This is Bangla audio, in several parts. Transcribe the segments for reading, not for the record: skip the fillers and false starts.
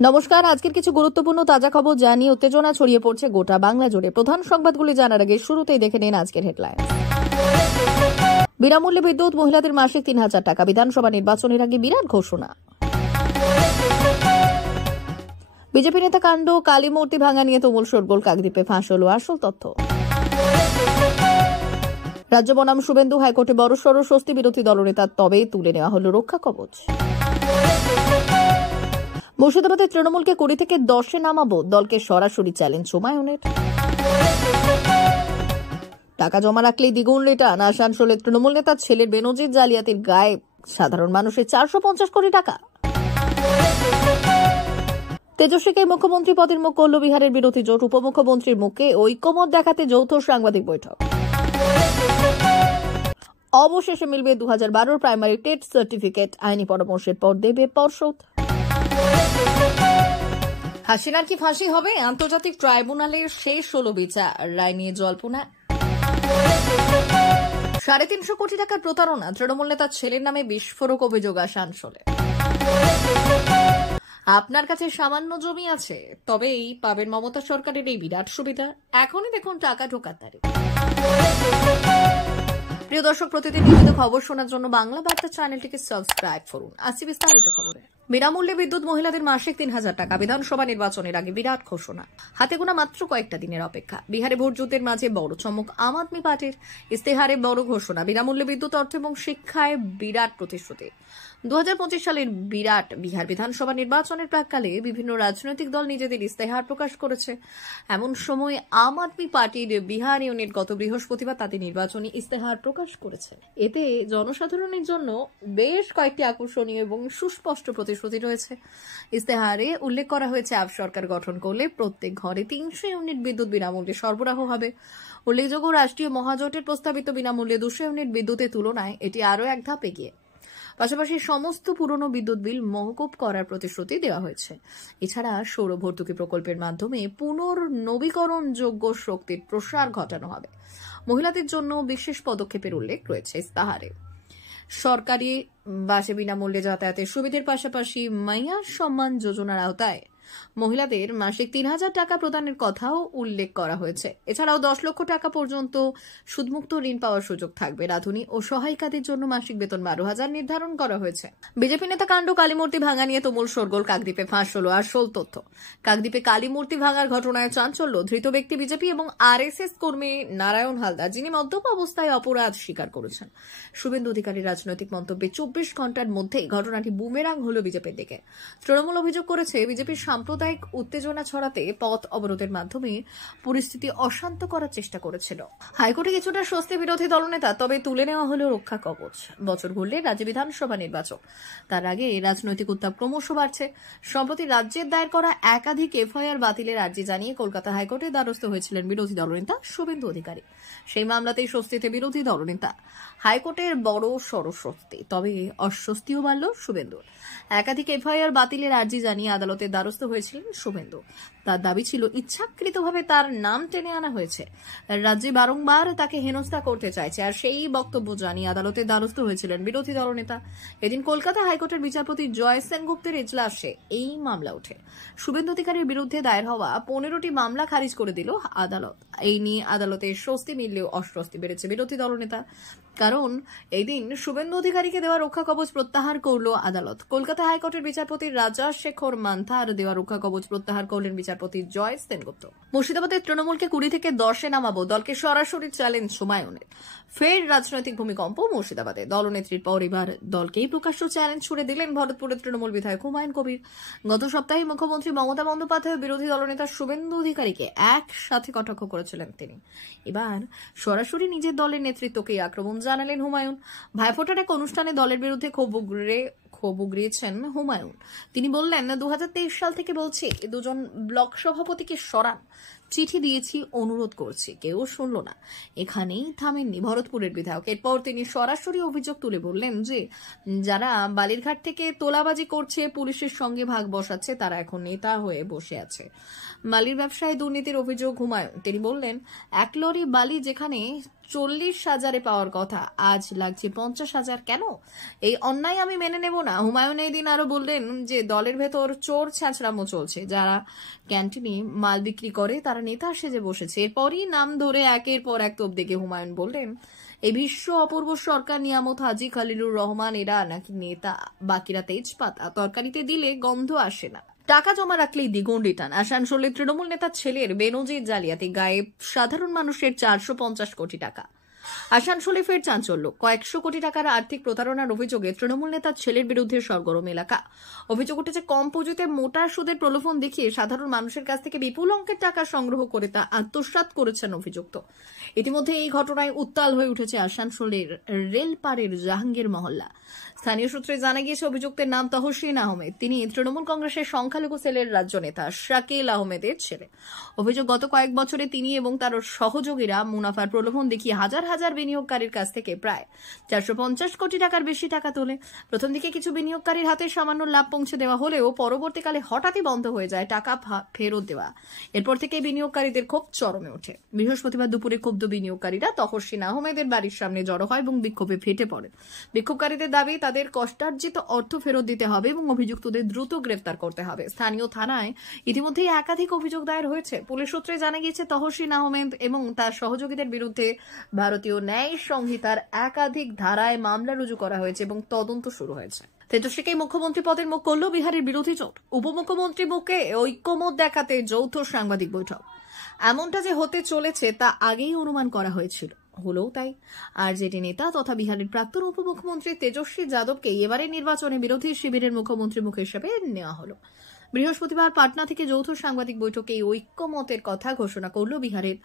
নমস্কার, আজকের কিছু গুরুত্বপূর্ণ তাজা খবর জানিয়ে উত্তেজনা ছড়িয়ে পড়ছে গোটা বাংলা জুড়ে। প্রধান সংবাদগুলি জানার আগে শুরুতেই দেখে নিন আজকের হেডলাইন। বিনামূল্যে বিদ্যুৎ, মহিলাদের মাসিক ৩,০০০ টাকা। বিধানসভা নির্বাচনের আগে বিরাট ঘোষণা। বিজেপি নেতা কাণ্ড, কালী মূর্তি ভাঙা নিয়ে তুমুল শোরগোল। কাকদ্বীপে ফাঁস হলো আসল তথ্য। রাজ্য বনাম শুভেন্দু, হাইকোর্টে বড়সড় স্বস্তি বিরোধী দলনেতা, তবেই তুলে নেওয়া হলো রক্ষা কবচ। মুর্শিদাবাদে তৃণমূলকে ২০ থেকে ১০-এ নামাবো, দলকে সরাসরি চ্যালেঞ্জ হুমায়ুনের। টাকা জমা রাখলেই দ্বিগুণ রিটার্ন। আসানসোলের তৃণমূল নেতার ছেলের বেনজির জালিয়াতির গায়ে সাধারণ মানুষের ৪৫০ কোটি টাকা। তেজস্বীকে মুখ্যমন্ত্রী পদের মুখ করল বিহারের বিরোধী জোট। উপমুখ্যমন্ত্রীর মুখে ঐকমত দেখাতে যৌথ সাংবাদিক বৈঠক। অবশেষে মিলবে ২০১২ প্রাইমারি টেট সার্টিফিকেট। আইনি পরামর্শের পর দেবে পর্ষদ। হাসিনার কি ফাঁসি হবে? আন্তর্জাতিক ট্রাইব্যুনালের শেষ হলো বিচার, রায় নিয়ে জল্পনা। ৩৫০ কোটি টাকার প্রতারণা, তৃণমূল নেতার ছেলের নামে বিস্ফোরক অভিযোগ আসানসোলে। আপনার কাছে সামান্য জমি আছে, তবেই পাবেন মমতা সরকারের এই বিরাট সুবিধা। এখনই দেখুন টাকা ঢোকার তারিখ। প্রিয় দর্শক, প্রতিদিন নিয়মিত খবর শোনার জন্য বাংলা বার্তা চ্যানেলটিকে সাবস্ক্রাইব করুন। আসছি বিস্তারিত খবরে। বিনামূল্যে বিদ্যুৎ, মহিলাদের মাসিক ৩,০০০ টাকা। বিধানসভা নির্বাচনের আগে বিরাট ঘোষণা। হাতে গোনা মাত্র কয়েকটা দিনের অপেক্ষা। বিহারে ভোট যুদ্ধের মাঝে বড় চমক আম আদমি পার্টির ইস্তেহারে বড় ঘোষণা। বিনামূল্যে বিদ্যুৎ, অর্থ এবং শিক্ষায় বিরাট প্রতিশ্রুতি। ২০২৫ সালের বিরাট বিহার বিধানসভা নির্বাচনের প্রাককালে বিভিন্ন রাজনৈতিক দল নিজেদের ইস্তেহার প্রকাশ করেছে। এমন সময় আম আদমি পার্টির বিহার ইউনিট গত বৃহস্পতিবার তাদের নির্বাচনী ইস্তেহার প্রকাশ করেছে। এতে জনসাধারণের জন্য বেশ কয়েকটি আকর্ষণীয় এবং সুস্পষ্ট প্রতিশ্রুতি রয়েছে। ইস্তেহারে উল্লেখ করা হয়েছে, আপ সরকার গঠন করলে প্রত্যেক ঘরে ৩০০ ইউনিট বিদ্যুৎ বিনামূল্যে সরবরাহ হবে। উল্লেখযোগ্য, রাষ্ট্রীয় মহাজোটের প্রস্তাবিত বিনামূল্যে ২০০ ইউনিট বিদ্যুতের তুলনায় এটি আরও এক ধাপ এগিয়ে। পাশাপাশি সমস্ত পুরনো বিদ্যুৎ বিল মওকুফ করার প্রতিশ্রুতি দেওয়া হয়েছে। এছাড়া সৌর ভর্তুকি প্রকল্পের মাধ্যমে পুনর্নবীকরণযোগ্য শক্তির প্রসার ঘটানো হবে। মহিলাদের জন্য বিশেষ পদক্ষেপের উল্লেখ রয়েছে ইস্তাহারে। সরকারি বাসে বিনামূল্যে যাতায়াতের সুবিধার পাশাপাশি মাইয়া সম্মান যোজনার আওতায় মহিলাদের মাসিক ৩,০০০ টাকা প্রদানের কথাও উল্লেখ করা হয়েছে। এছাড়াও ১০ লক্ষ টাকা পর্যন্ত সুদমুক্ত ঋণ পাওয়ার সুযোগ থাকবে। রাঁধুনি ও সহায়িকাদের জন্য মাসিক বেতন ১২,০০০ নির্ধারণ করা হয়েছে। বিজেপি নেতা কাণ্ড, কালী মূর্তি ভাঙা নিয়ে তুমুল শোরগোল। কাকদ্বীপে ফাঁস হলো আসল তথ্য। কাকদ্বীপে কালী মূর্তি ভাঙার ঘটনায় চাঞ্চল্য। ধৃত ব্যক্তি বিজেপি এবং আরএসএস কর্মী নারায়ণ হালদার, যিনি মদ্যপ অবস্থায় অপরাধ স্বীকার করেছেন। শুভেন্দু অধিকারীর রাজনৈতিক মন্তব্যে ২৪ ঘন্টার মধ্যেই ঘটনাটি বুমেরাং হল বিজেপির দিকে। তৃণমূল অভিযোগ করেছে, বিজেপির সাম্প্রদায়িক উত্তেজনা ছড়াতে পথ অবরোধের মাধ্যমে পরিস্থিতি অশান্ত করার চেষ্টা করেছিল। হাইকোর্টে কিছুটা স্বস্তি বিরোধী দলনেতা, তবে তুলে নেওয়া হলো রক্ষা কবচ। বছর ঘুরলে রাজ্য বিধানসভা নির্বাচন, তার আগে রাজনৈতিক উত্তাপ ক্রমশ বাড়ছে। সম্প্রতি রাজ্যের দায়ের করা একাধিক এফআইআর বাতিলের আর্জি জানিয়ে কলকাতা হাইকোর্টের দ্বারস্থ হয়েছিলেন বিরোধী দলনেতা শুভেন্দু অধিকারী। সেই মামলাতেই স্বস্তিতে বিরোধী দলনেতা। হাইকোর্টের বড় স্বস্তি, তবে অস্বস্তিও বাড়ল শুভেন্দুর। একাধিক এফআইআর বাতিলের আর্জি জানিয়ে আদালতের দ্বারস্থ হয়েছিলেন শুভেন্দু। তার দাবি ছিল, ইচ্ছাকৃতভাবে তার নাম টেনে আনা হয়েছে। রাজ্যে বারংবার তাকে হেনস্থা করতে চাইছে, আর সেই বক্তব্য জানিয়ে আদালতের দ্বারস্থ হয়েছিলেন বিরোধী দলনেতা। এদিন কলকাতা হাইকোর্টের বিচারপতি জয় সেনগুপ্তের এজলাসে এই মামলা ওঠে। শুভেন্দু অধিকারীর বিরুদ্ধে দায়ের হওয়া ১৫টি মামলা খারিজ করে দিল আদালত। এই নিয়ে আদালতের স্বস্তি মিললেও অস্বস্তি বেড়েছে বিরোধী দলনেতা। কারণ এই দিন শুভেন্দু অধিকারীকে দেওয়া রক্ষা কবচ প্রত্যাহার করল আদালত। কলকাতা হাইকোর্টের বিচারপতি রাজা শেখর মান্থার দেওয়া রক্ষা কবচ প্রত্যাহার করলেন বিচারপতি জয় সেনগুপ্ত। মুর্শিদাবাদের তৃণমূলকে ২০ থেকে ১০-এ নামাবো, দলকে সরাসরি চ্যালেঞ্জ হুমায়ুনের। ফের রাজনৈতিক ভূমিকম্প মুর্শিদাবাদে। দলনেত্রীর পর এবার দলকেই প্রকাশ্য চ্যালেঞ্জ ছুড়ে দিলেন ভরতপুরের তৃণমূল বিধায়ক হুমায়ুন কবির। গত সপ্তাহে মুখ্যমন্ত্রী মমতা বন্দ্যোপাধ্যায় বিরোধী দলনেতা শুভেন্দু অধিকারীকে একসাথে কটাক্ষ করেছিলেন তিনি। এবার সরাসরি নিজের দলের নেতৃত্বকেই আক্রমণ জানালেন হুমায়ুন। ভাইফোঁটার এক অনুষ্ঠানে দলের বিরুদ্ধে ক্ষোভ উগরিয়েছেন হুমায়ুন। তিনি বললেন, ২০২৩ সাল থেকে বলছি, দুজন ব্লক সভাপতিকে সরান। চিঠি দিয়েছি, অনুরোধ করছি, কেউ শুনল না। এখানেই থামেননি ভরতপুরের বিধায়ক। এরপর তিনি সরাসরি অভিযোগ তুলে বললেন যে যারা বালিরঘাট থেকে তোলাবাজি করছে, পুলিশের সঙ্গে ভাগ বসাচ্ছে, তারা এখন নেতা হয়ে বসে আছে। বালির ব্যবসায় দুর্নীতির অভিযোগ হুমায়ুন। তিনি বললেন, 1 লরি বালি যেখানে 40,000-এ পাওয়ার কথা, আজ লাগছে 50,000। কেন? এই অন্যায় আমি মেনে নেব না। হুমায়ুন এই দিন আরো বললেন যে দলের ভেতর চোর ছাঁচড়ামো চলছে, যারা ক্যান্টিনে মাল বিক্রি করে তারা নেতা সেজে বসেছে। এরপরই নাম ধরে একের পর এক তোপ দেখে হুমায়ুন বললেন, এই বিশ্ব অপূর্ব সরকার, নিয়ামত হাজী, খলিলুর রহমান, এরা নাকি নেতা, বাকিরা তেজপাতা, তরকারিতে দিলে গন্ধ আসে না। টাকা জমা রাখলেই দ্বিগুণ রিটার্ন। আসানসোলে তৃণমূল নেতার ছেলের বেনজির জালিয়াতি, গায়েব সাধারণ মানুষের 450 কোটি টাকা। আসানসোলে ফের চাঞ্চল্য। কয়েকশো কোটি টাকার আর্থিক প্রতারণার অভিযোগে তৃণমূল নেতার ছেলের বিরুদ্ধে সরগরম এলাকা। অভিযোগ উঠেছে, কম পুঁজিতে মোটা সুদের প্রলোভন দেখিয়ে সাধারণ মানুষের কাছ থেকে বিপুল অঙ্কের টাকা সংগ্রহ করে তা আত্মসাৎ করেছেন অভিযুক্ত। ইতিমধ্যে এই ঘটনায় উত্তাল হয়ে উঠেছে আসানসোলের রেলপাড়ের জাহাঙ্গীর মহল্লা। স্থানীয় সূত্রে জানা গিয়েছে, অভিযুক্তের নাম তহসিন আহমেদ। তিনি তৃণমূল কংগ্রেসের সংখ্যালঘু সেলের রাজ্য নেতা শাকিল আহমেদের ছেলে। অভিযোগ, গত কয়েক বছরে তিনি এবং তার সহযোগীরা মুনাফার প্রলোভন দেখিয়ে হাজার হাজার বিনিয়োগকারীর কাছ থেকে প্রায় 450 কোটি টাকার বেশি টাকা তোলে। প্রথম দিকে কিছু বিনিয়োগকারীর হাতে সামান্য লাভ পৌঁছে দেওয়া হলেও পরবর্তীকালে হঠাৎই বন্ধ হয়ে যায় টাকা ফেরত দেওয়া। এরপর থেকে বিনিয়োগকারীদের ক্ষোভ চরমে ওঠে। বৃহস্পতিবার দুপুরে ক্ষুব্ধ বিনিয়োগকারীরা তহসিন আহমেদের বাড়ির সামনে জড়ো হয় এবং বিক্ষোভে ফেটে পড়ে। বিক্ষোভকারীদের দাবি, তাদের কষ্টার্জিত অর্থ ফেরত দিতে হবে এবং অভিযুক্তদের দ্রুত গ্রেফতার করতে হবে। স্থানীয় থানায় ইতিমধ্যেই একাধিক অভিযোগ দায়ের হয়েছে। পুলিশ সূত্রে জানা গিয়েছে, তহসিন আহমেদ এবং তার সহযোগীদের বিরুদ্ধে ভারতীয় ন্যায় সংহিতার একাধিক ধারায় মামলা রুজু করা হয়েছে এবং তদন্ত শুরু হয়েছে। তেজস্বীকেই মুখ্যমন্ত্রী পদের মুখ করল বিহারের বিরোধী জোট। উপমুখ্যমন্ত্রী মুখে ঐক্যমত দেখাতে যৌথ সাংবাদিক বৈঠক। এমনটা যে হতে চলেছে তা আগেই অনুমান করা হয়েছিল, হলেও তাই। আরজেডি নেতা তথা বিহারের প্রাক্তন উপমুখ্যমন্ত্রী তেজস্বী যাদবকে এবারের নির্বাচনে বিরোধী শিবিরের মুখ্যমন্ত্রী মুখ হিসেবে নেওয়া হলো। বৃহস্পতিবার পাটনা থেকে যৌথ সাংবাদিক বৈঠকে এই ঐক্যমতের কথা ঘোষণা করল বিহারের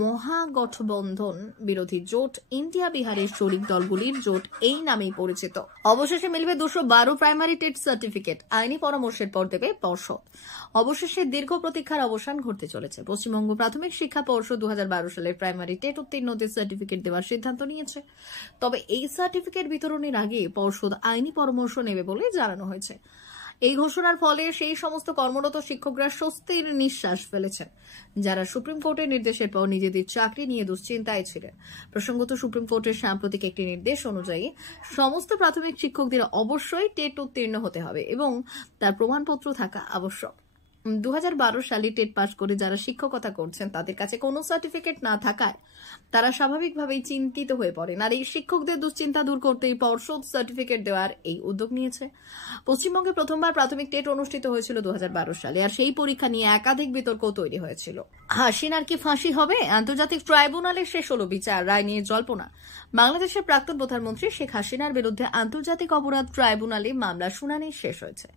মহাগঠবন্ধন বিরোধী জোট ইন্ডিয়া। বিহারের শরিক দলগুলির জোট এই নামেই পরিচিত। অবশেষে মিলবে 212 প্রাইমারি টেট সার্টিফিকেট। আইনি পরামর্শের পর দেবে পর্ষদ। অবশেষে দীর্ঘ প্রতীক্ষার অবসান ঘটতে চলেছে। পশ্চিমবঙ্গ প্রাথমিক শিক্ষা পর্ষদ 2012 সালের প্রাইমারি টেট উত্তীর্ণদের সার্টিফিকেট দেওয়ার সিদ্ধান্ত নিয়েছে। তবে এই সার্টিফিকেট বিতরণের আগে পর্ষদ আইনি পরামর্শ নেবে বলে জানানো হয়েছে। এই ঘোষণার ফলে সেই সমস্ত কর্মরত শিক্ষকরা স্বস্তির নিঃশ্বাস ফেলেছেন, যারা সুপ্রিম কোর্টের নির্দেশের পর নিজেদের চাকরি নিয়ে দুশ্চিন্তায় ছিলেন। প্রসঙ্গত, সুপ্রিম কোর্টের সাম্প্রতিক একটি নির্দেশ অনুযায়ী সমস্ত প্রাথমিক শিক্ষকদের অবশ্যই টেট উত্তীর্ণ হতে হবে এবং তার প্রমাণপত্র থাকা আবশ্যক। 2012 সালে টেট পাস করে যারা শিক্ষকতা করছেন তাদের কাছে কোনো সার্টিফিকেট না থাকায় তারা স্বাভাবিকভাবেই চিন্তিত হয়ে পড়েন। আর এই শিক্ষকদের দুশ্চিন্তা দূর করতেই পর্ষদ সার্টিফিকেট দেওয়ার এই উদ্যোগ নিয়েছে। পশ্চিমবঙ্গে প্রথমবার প্রাথমিক টেট অনুষ্ঠিত হয়েছিল 2012 সালে, আর সেই পরীক্ষা নিয়ে একাধিক বিতর্ক তৈরি হয়েছিল। হাসিনার কি ফাঁসি হবে? আন্তর্জাতিক ট্রাইব্যুনালে শেষ হলো বিচার, রায় নিয়ে জল্পনা। বাংলাদেশের প্রাক্তন প্রধানমন্ত্রী শেখ হাসিনার বিরুদ্ধে আন্তর্জাতিক অপরাধ ট্রাইব্যুনালে মামলা শুনানি শেষ হয়েছে।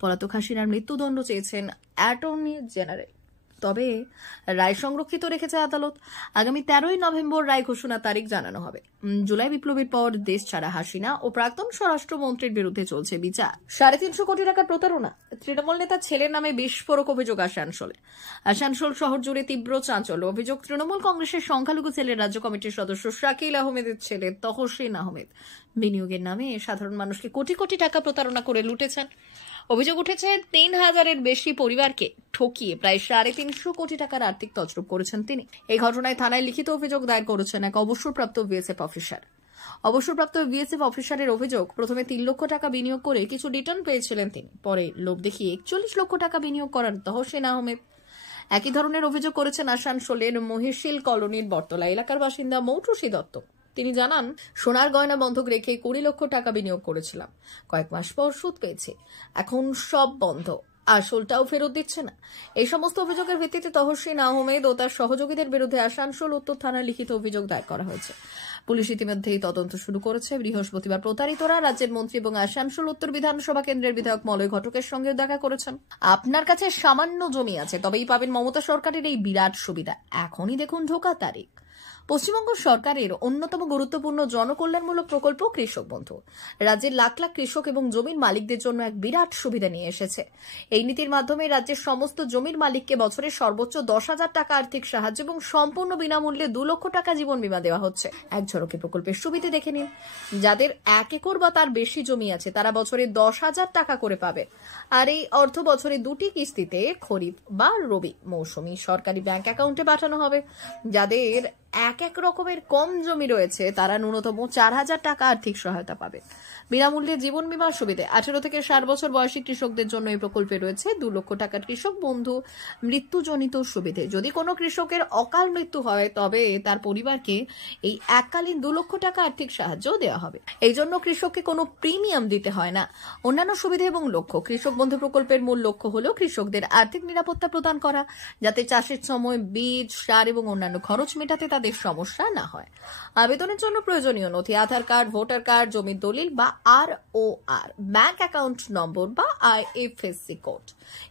পলাতক হাসিনার মৃত্যুদণ্ড চেয়েছেন অ্যাটর্নি জেনারেল, তবে রায় সংরক্ষিত রেখেছে আদালত। আগামী 13ই নভেম্বর রায় ঘোষণার তারিখ জানানো হবে। জুলাই বিপ্লবের পর দেশ ছাড়া হাসিনা ও প্রাক্তন স্বরাষ্ট্রমন্ত্রীর বিরুদ্ধে চলছে বিচার। 350 কোটি টাকার প্রতারণা। তৃণমূল নেতার ছেলের নামে বিস্ফোরক অভিযোগ আসানসোলে। আসানসোল শহর জুড়ে তীব্র চাঞ্চল্য। অভিযোগ, তৃণমূল কংগ্রেসের সংখ্যালঘু সেলের রাজ্য কমিটির সদস্য শাকিল আহমেদের ছেলে তহসিন আহমেদ বিনিয়োগের নামে সাধারণ মানুষকে কোটি কোটি টাকা প্রতারণা করে লুটেছেন। অভিযোগ উঠেছে, 3000-এর বেশি পরিবারকে ঠকিয়ে প্রায় 350 কোটি টাকার আর্থিক তছরূপ করেছেন তিনি। এই ঘটনায় থানায় লিখিত অভিযোগ দায়ের করেছেন এক অবসরপ্রাপ্ত বিএসএফ অফিসার। অবসরপ্রাপ্ত বিএসএফ অফিসারের অভিযোগ, প্রথমে 3 লক্ষ টাকা বিনিয়োগ করে কিছু রিটার্ন পেয়েছিলেন তিনি, পরে লোভ দেখিয়ে 41 লক্ষ টাকা বিনিয়োগ করেন তহসিন আহমেদ। একই ধরনের অভিযোগ করেছেন আসানসোলের মহিশিল কলোনির বটতলা এলাকার বাসিন্দা মৌটুসী দত্ত। তিনি জানান, সোনার গয়না বন্ধক রেখে 20 লক্ষ টাকা বিনিয়োগ করেছিলাম, কয়েক মাস পর সুদ পেয়েছি, এখন সব বন্ধ, আসলটাও ফেরত দিচ্ছে না। এই সমস্ত অভিযোগের ভিত্তিতে তহসিন আহমেদ ও তার সহযোগীদের বিরুদ্ধে আসানসোল উত্তর থানায় লিখিত অভিযোগ দায়ের করা হয়েছে। পুলিশ ইতিমধ্যেই তদন্ত শুরু করেছে। বৃহস্পতিবার প্রতারিতরা রাজ্যের মন্ত্রী এবং আসানসোল উত্তর বিধানসভা কেন্দ্রের বিধায়ক মলয় ঘটকের সঙ্গে দেখা করেছেন। আপনার কাছে সামান্য জমি আছে, তবেই পাবেন মমতা সরকারের এই বিরাট সুবিধা। এখনই দেখুন ঢোকা তারিখ। পশ্চিমবঙ্গ সরকারের অন্যতম গুরুত্বপূর্ণ জনকল্যাণমূলক প্রকল্প কৃষক বন্ধু রাজ্যের লাখ লাখ কৃষক এবং জমির মালিকদের জন্য এক বিরাট সুবিধা নিয়ে এসেছে। এই নীতির মাধ্যমে রাজ্যের সমস্ত জমির মালিককে বছরে সর্বোচ্চ 10,000 টাকা আর্থিক সাহায্য এবং সম্পূর্ণ বিনামূল্যে 2 লক্ষ টাকা জীবন বীমা দেওয়া হচ্ছে। এক ঝলকে প্রকল্পের সুবিধা দেখে নিন। যাদের 1 একর বা তার বেশি জমি আছে তারা বছরে 10,000 টাকা করে পাবে। আর এই অর্থ বছরে 2টি কিস্তিতে খরিফ বা রবি মৌসুমি সরকারি ব্যাংক অ্যাকাউন্টে পাঠানো হবে। যাদের এক রকমের কম জমি রয়েছে তারা ন্যূনতম 4,000 টাকা আর্থিক সহায়তা পাবে। বিনামূল্যে জীবন বীমার সুবিধে 18 থেকে 60 বছর বয়সী কৃষকদের জন্য এই প্রকল্পে রয়েছে 2 লক্ষ টাকার কৃষক বন্ধু মৃত্যুজনিত সুবিধে। যদি কোনো কৃষকের অকাল মৃত্যু হয় তবে তার পরিবারকে এই এককালীন 2 লক্ষ টাকা আর্থিক সাহায্য দেওয়া হবে। এই জন্য কৃষককে কোনো প্রিমিয়াম দিতে হয় না। অন্যান্য সুবিধা এবং লক্ষ্য কৃষক বন্ধু প্রকল্পের মূল লক্ষ্য হলো কৃষকদের আর্থিক নিরাপত্তা প্রদান করা, যাতে চাষের সময় বীজ, সার এবং অন্যান্য খরচ মেটাতে তাদের সমস্যা না হয়। আবেদনের জন্য প্রয়োজনীয় নথি আধার কার্ড, ভোটার কার্ড, জমির দলিল বা ROR, ব্যাংক অ্যাকাউন্ট নম্বর বা IFSC কোড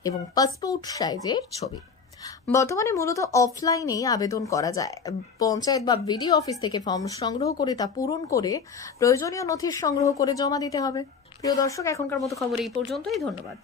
এবং পাসপোর্ট সাইজের ছবি। বর্তমানে মূলত অফলাইনেই আবেদন করা যায়। পঞ্চায়েত বা বিডিও অফিস থেকে ফর্ম সংগ্রহ করে তা পূরণ করে প্রয়োজনীয় নথি সংগ্রহ করে জমা দিতে হবে। প্রিয় দর্শক, এখনকার মতো খবর এই পর্যন্তই। ধন্যবাদ।